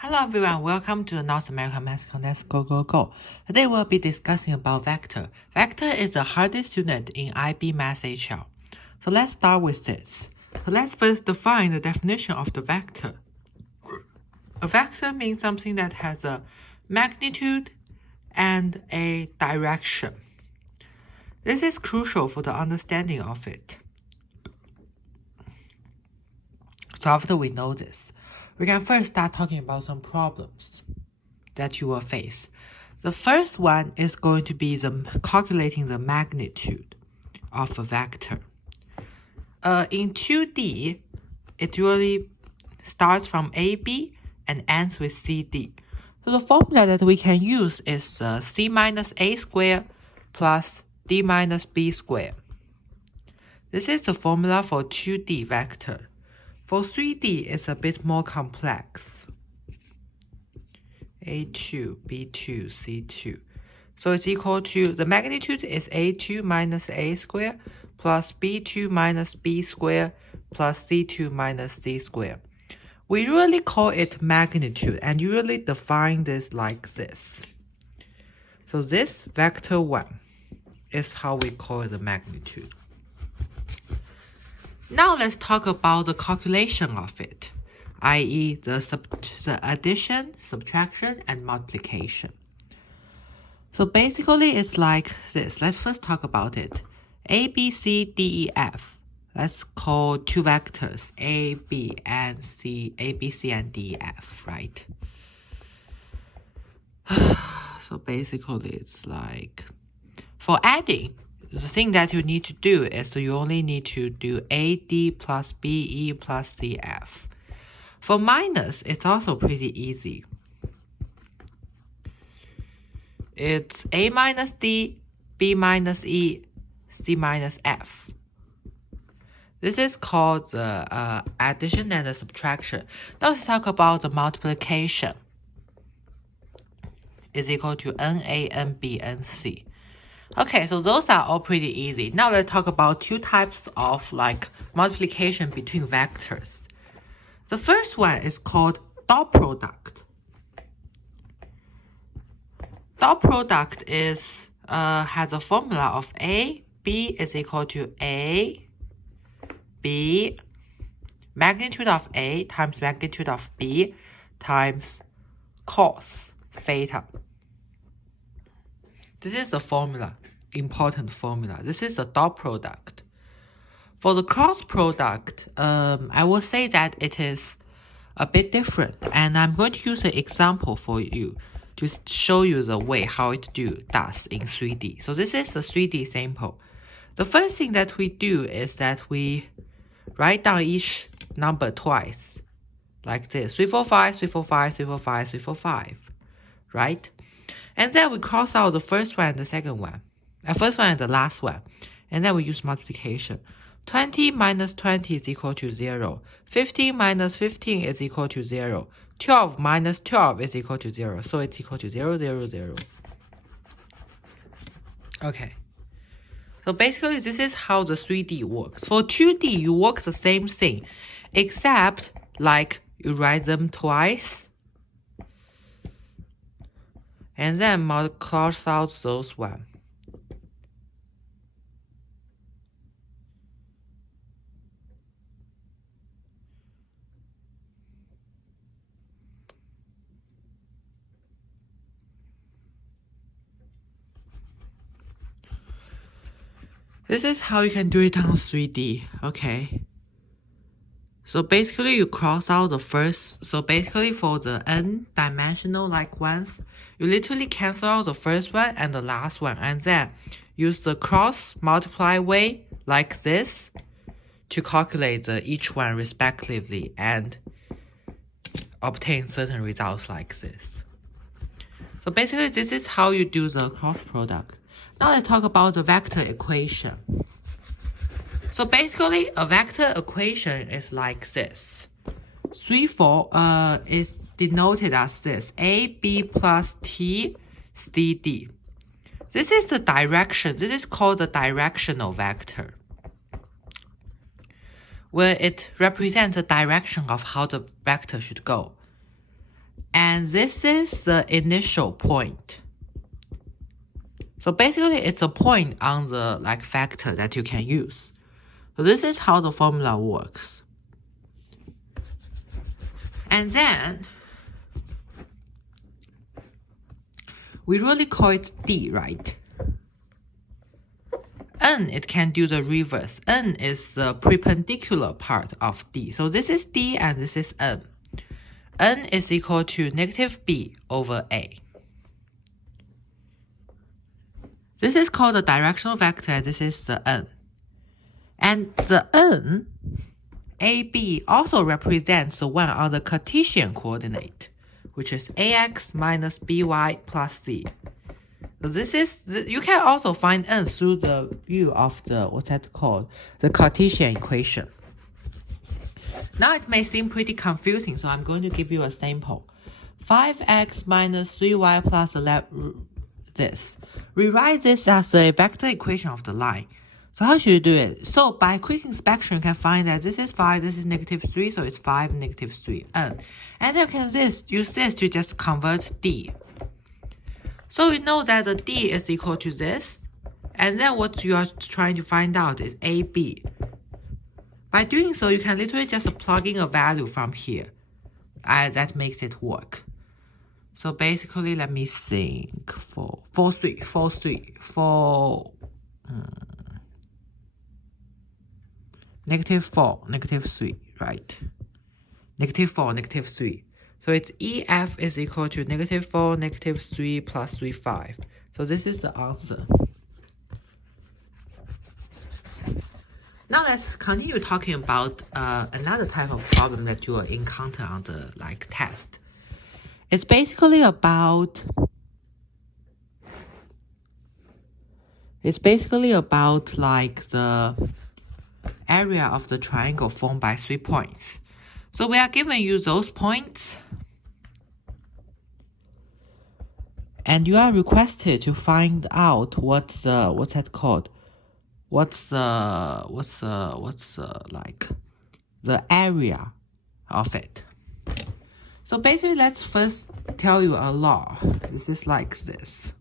Hello everyone, welcome to the North American Math Contest Go Go Go. Today we'll be discussing about vector. Vector is the hardest unit in IB Math HL. So let's start with this. So let's first define the definition of the vector. A vector means something that has a magnitude and a direction. This is crucial for the understanding of it. So after we know this, we can first start talking about some problems that you will face. The first one is going to be calculating the magnitude of a vector. In 2D, it really starts from AB and ends with CD. So the formula that we can use is C minus A squared plus D minus B squared. This is the formula for 2D vector. For 3D, it's a bit more complex. A2, B2, C2. So it's equal to, the magnitude is A2 minus A squared plus B2 minus B squared plus C2 minus C squared. We usually call it magnitude and usually define this like this. So this vector 1 is how we call the magnitude. Now let's talk about the calculation of it, i.e. the addition, subtraction, and multiplication. So basically it's like this. Let's first talk about it. A, B, C, D, E, F. Let's call two vectors, A, B, and C, A, B, C, and D, E, F, right? So basically it's like, for adding, the thing that you need to do is you only need to do AD plus BE plus CF. For minus, it's also pretty easy. It's A minus D, B minus E, C minus F. This is called the addition and the subtraction. Now let's talk about the multiplication. Is equal to NA, NB, NC. Okay, so those are all pretty easy. Now let's talk about two types of multiplication between vectors. The first one is called dot product. Dot product is has a formula of A, B is equal to A, B, magnitude of A times magnitude of B times cos theta. This is the formula, important formula. This is the dot product. For the cross product, I will say that it is a bit different. And I'm going to use an example for you to show you the way how it does in 3D. So this is the 3D sample. The first thing that we do is that we write down each number twice, like this, 345, 345, 345, 345, right? And then we cross out the first one and the second one. The first one and the last one. And then we use multiplication. 20 minus 20 is equal to 0. 15 minus 15 is equal to 0. 12 minus 12 is equal to 0. So it's equal to 0, 0, 0. Okay. So basically this is how the 3D works. For 2D, you work the same thing. Except like you write them twice. And then cross out those one. This is how you can do it on 3D, okay? So basically you cross out the first, so basically for the n-dimensional ones, you literally cancel out the first one and the last one and then use the cross multiply way like this to calculate each one respectively and obtain certain results like this. So basically this is how you do the cross product. Now let's talk about the vector equation. So basically, a vector equation is like this. 3, 4 is denoted as this. A, B plus T, C, D. This is the direction. This is called the directional vector, where it represents the direction of how the vector should go. And this is the initial point. So basically, it's a point on the like factor that you can use. So this is how the formula works. And then we really call it D, right? N, it can do the reverse. N is the perpendicular part of D. So this is D and this is N. N is equal to negative B over A. This is called the directional vector, and this is the N. And the N, AB, also represents the one on the Cartesian coordinate, which is AX minus BY plus C. So this is, you can also find N through the view of the, what's that called? The Cartesian equation. Now it may seem pretty confusing, so I'm going to give you a sample. 5x minus 3y plus 11, this. Rewrite this as a vector equation of the line. So how should you do it? So by quick inspection, you can find that this is 5, this is negative 3, so it's 5, negative 3, N. And then you can use this to just convert D. So we know that the D is equal to this, and then what you are trying to find out is AB. By doing so, you can literally just plug in a value from here. That makes it work. So basically, let me think. 4, 3, right? Negative 4, negative 3. So it's EF is equal to negative 4, negative 3 plus 3, 5. So this is the answer. Now let's continue talking about another type of problem that you will encounter on the test. It's basically about like the area of the triangle formed by 3 points. So we are giving you those points, and you are requested to find out what's the area of it. So basically, let's first tell you a law. This is like this.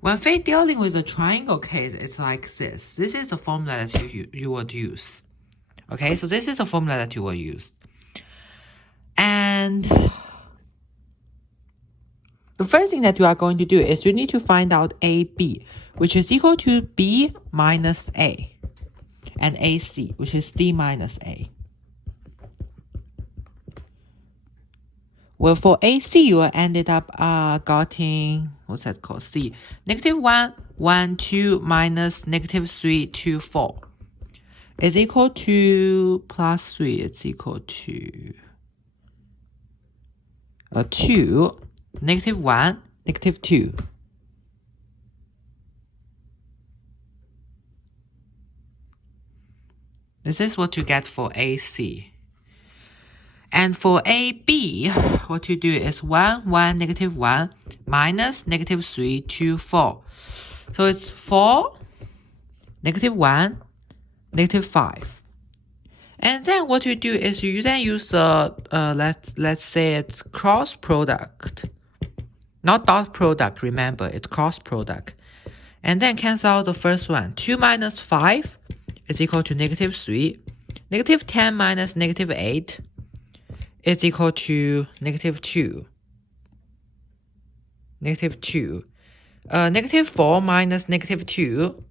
When dealing with a triangle case, it's like this. This is the formula that you would use. Okay, so this is the formula that you will use. And the first thing that you are going to do is you need to find out AB, which is equal to B minus A, and AC, which is C minus A. Well, for AC, you ended up getting, what's that called? C. Negative 1, 1, 2 minus negative 3, 2, 4 is equal to plus 3. It's equal to 2, negative 1, negative 2. This is what you get for AC. And for AB, what you do is 1, 1, negative 1, minus negative 3, 2, 4. So it's 4, negative 1, negative 5. And then what you do is you then use the, let's say it's cross product. Not dot product, remember, it's cross product. And then cancel out the first one. 2 minus 5 is equal to negative 3. Negative 10 minus negative 8 is equal to negative 2. Negative 2. Negative 4 minus negative 2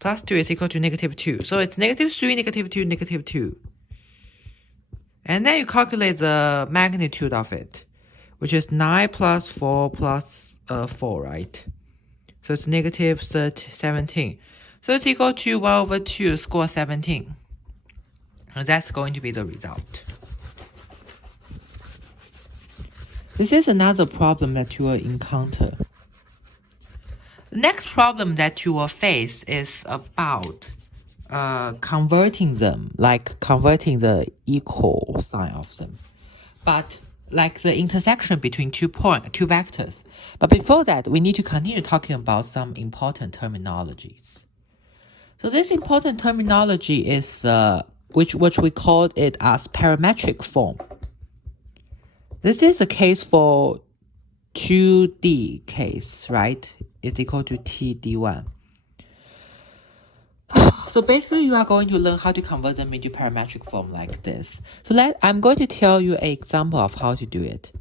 plus 2 is equal to negative 2. So it's negative 3, negative 2, negative 2. And then you calculate the magnitude of it, which is 9 plus 4 plus 4, right? So it's negative 17. So it's equal to 1 over 2 square 17. And that's going to be the result. This is another problem that you will encounter. The next problem that you will face is about converting them, like converting the equal sign of them. But like the intersection between two vectors. But before that, we need to continue talking about some important terminologies. So this important terminology is which we called it as parametric form. This is a case for 2D case, right? It's equal to TD1. So basically, you are going to learn how to convert them into parametric form like this. So I'm going to tell you an example of how to do it.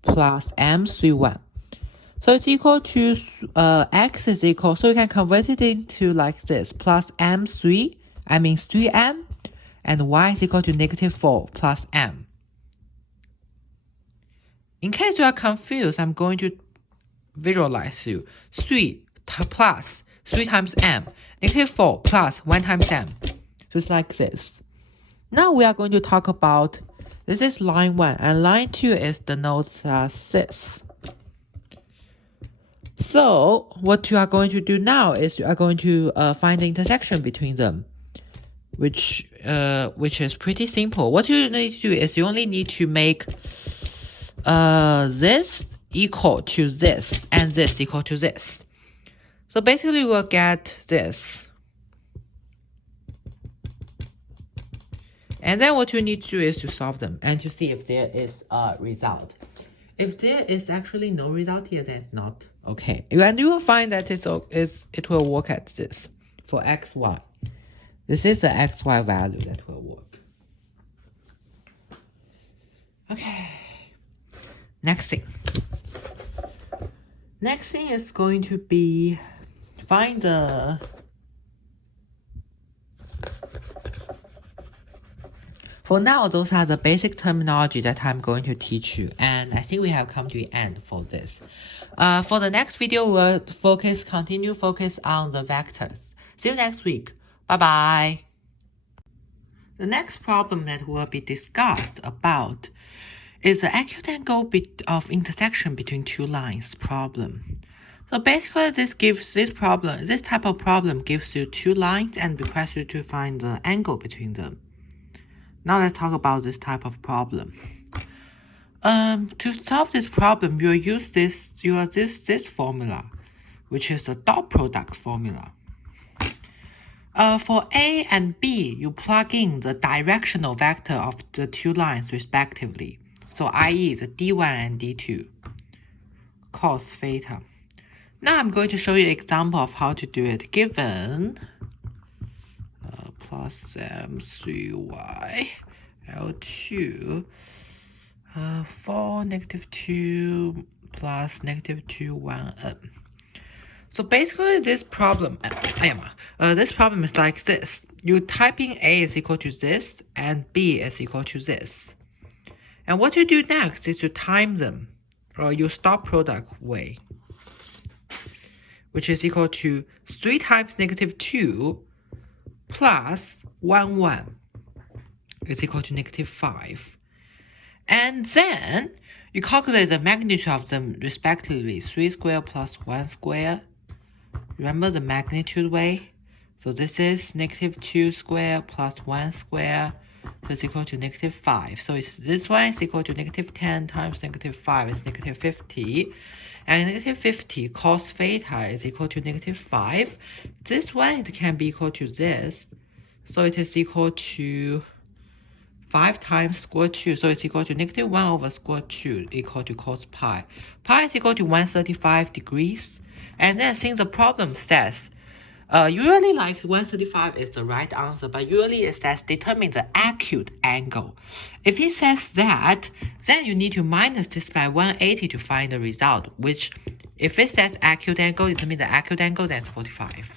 Plus M31. So it's equal to, x is equal, so you can convert it into like this. Plus M3, 3M, and y is equal to -4 plus m. In case you are confused, I'm going to visualize you. 3 plus 3 times m, -4 plus 1 times m. So it's like this. Now we are going to talk about, this is line 1, and line 2 is the nodes this. So what you are going to do now is you are going to find the intersection between them, which is pretty simple. What you need to do is you only need to make this equal to this and this equal to this. So basically we'll get this. And then what you need to do is to solve them and to see if there is a result. If there is actually no result here, then not okay. And you will find that it will work at this for xy. This is the xy value that will work. Okay. Next thing. Next thing is going to be find the For now, those are the basic terminology that I'm going to teach you, and I think we have come to the end for this. For the next video, we'll continue focus on the vectors. See you next week. Bye-bye. The next problem that will be discussed about is the acute angle of intersection between two lines problem. So basically, this type of problem gives you two lines and requires you to find the angle between them. Now let's talk about this type of problem. To solve this problem, you use this formula, which is the dot product formula. For A and B, you plug in the directional vector of the two lines respectively. So i.e. the D1 and D2 cos theta. Now I'm going to show you an example of how to do it given plus m3y L2 for -2 plus -2 1m. So basically this problem is like this. You type in A is equal to this and B is equal to this. And what you do next is to time them, or you stop product way, which is equal to 3 times -2 plus 1, 1 is equal to -5. And then you calculate the magnitude of them respectively, 3 squared plus 1 squared. Remember the magnitude way? So this is -2 squared plus 1 squared, so it's equal to -5. So this one is equal to -10 times -5 is -50. And -50 cos theta is equal to -5. This one it can be equal to this. So it is equal to 5 times square 2. So it's equal to -1 over square 2 equal to cos pi. Pi is equal to 135 degrees. And then since the problem says, usually like 135 is the right answer, but usually it says determine the acute angle. If it says that, then you need to minus this by 180 to find the result, which if it says acute angle, determine the acute angle, then it's 45.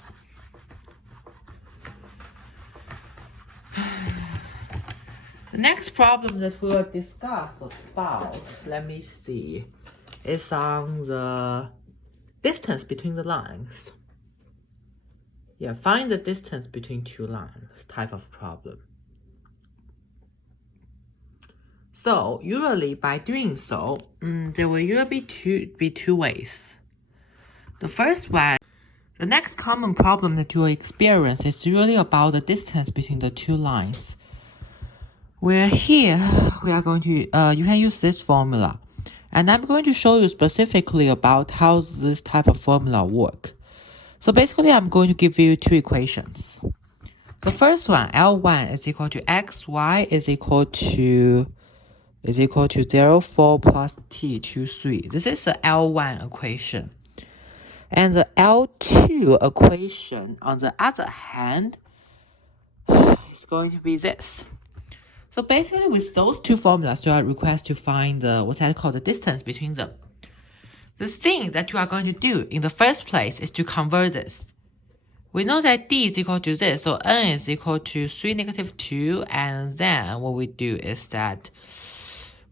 The next problem that we'll discuss about, let me see, is on the distance between the lines. Yeah, find the distance between two lines type of problem. So usually by doing so, there will usually be two ways. The first one, the next common problem that you will experience is really about the distance between the two lines. Where here we are going to you can use this formula, and I'm going to show you specifically about how this type of formula work. So basically, I'm going to give you two equations. The first one, L1 is equal to xy is equal to is equal to 0, 4 plus t, 2, 3. This is the L1 equation. And the L2 equation, on the other hand, is going to be this. So basically, with those two formulas, you are requested to find what I call the distance between them. The thing that you are going to do in the first place is to convert this. We know that d is equal to this, so n is equal to 3, negative 2, and then what we do is that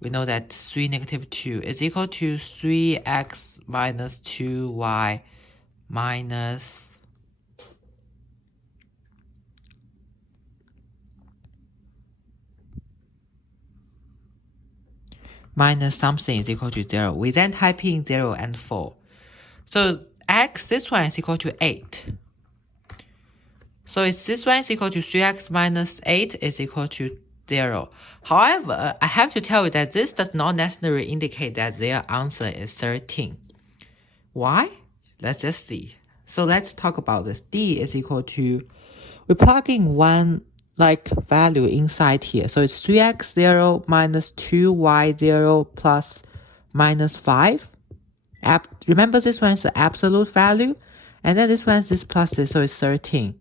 we know that 3, negative 2 is equal to 3x minus 2y minus something is equal to 0. We then type in 0 and 4. So x, this one is equal to 8. So it's this one is equal to 3x minus 8 is equal to 0. However, I have to tell you that this does not necessarily indicate that their answer is 13. Why? Let's just see. So let's talk about this. D is equal to, we plug in one value inside here. So it's 3x0 minus 2y0 plus minus 5. Remember this one is the absolute value. And then this one is this plus this, so it's 13.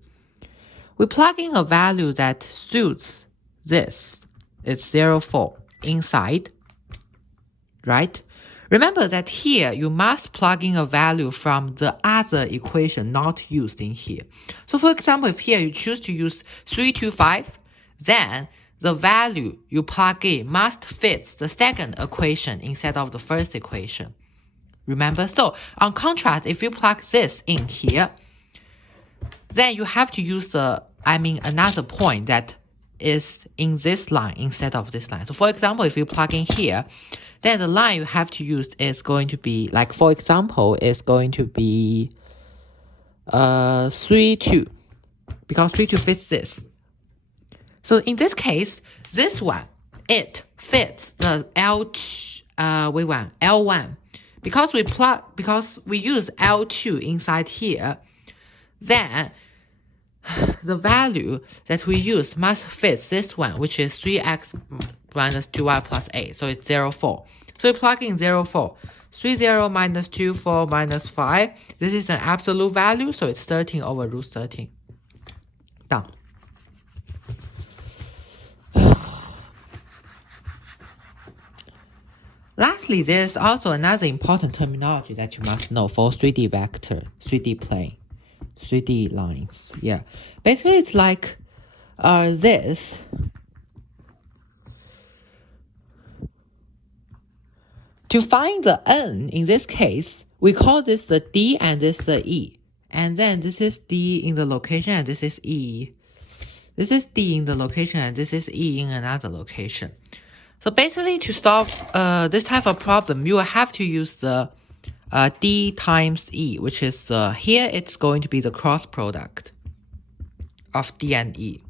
We plug in a value that suits this. It's 0, 4 inside, right? Remember that here you must plug in a value from the other equation not used in here. So for example, if here you choose to use 3, 2, 5, then the value you plug in must fit the second equation instead of the first equation. Remember? So on contrast, if you plug this in here, then you have to use another point that is in this line instead of this line. So for example, if you plug in here, then the line you have to use is going to be, for example, is going to be 3, 2, because 3, 2 fits this. So in this case, this one, it fits the L1. Because we use L2 inside here, then the value that we use must fit this one, which is 3x minus 2y plus 8. So it's 0, 4. So we plug in 0, 4. 3, 0 minus 2, 4 minus 5. This is an absolute value, so it's 13 over root 13. Done. Lastly, there's also another important terminology that you must know for 3D vector, 3D plane, 3D lines. Yeah. Basically, it's like this. To find the n, in this case, we call this the D and this the E. And then this is D in the location and this is E. This is D in the location and this is E in another location. So basically, to solve this type of problem, you will have to use the D times E, which is here it's going to be the cross product of D and E.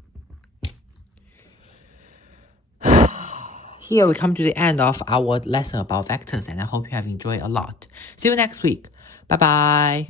Here we come to the end of our lesson about vectors, and I hope you have enjoyed a lot. See you next week. Bye-bye.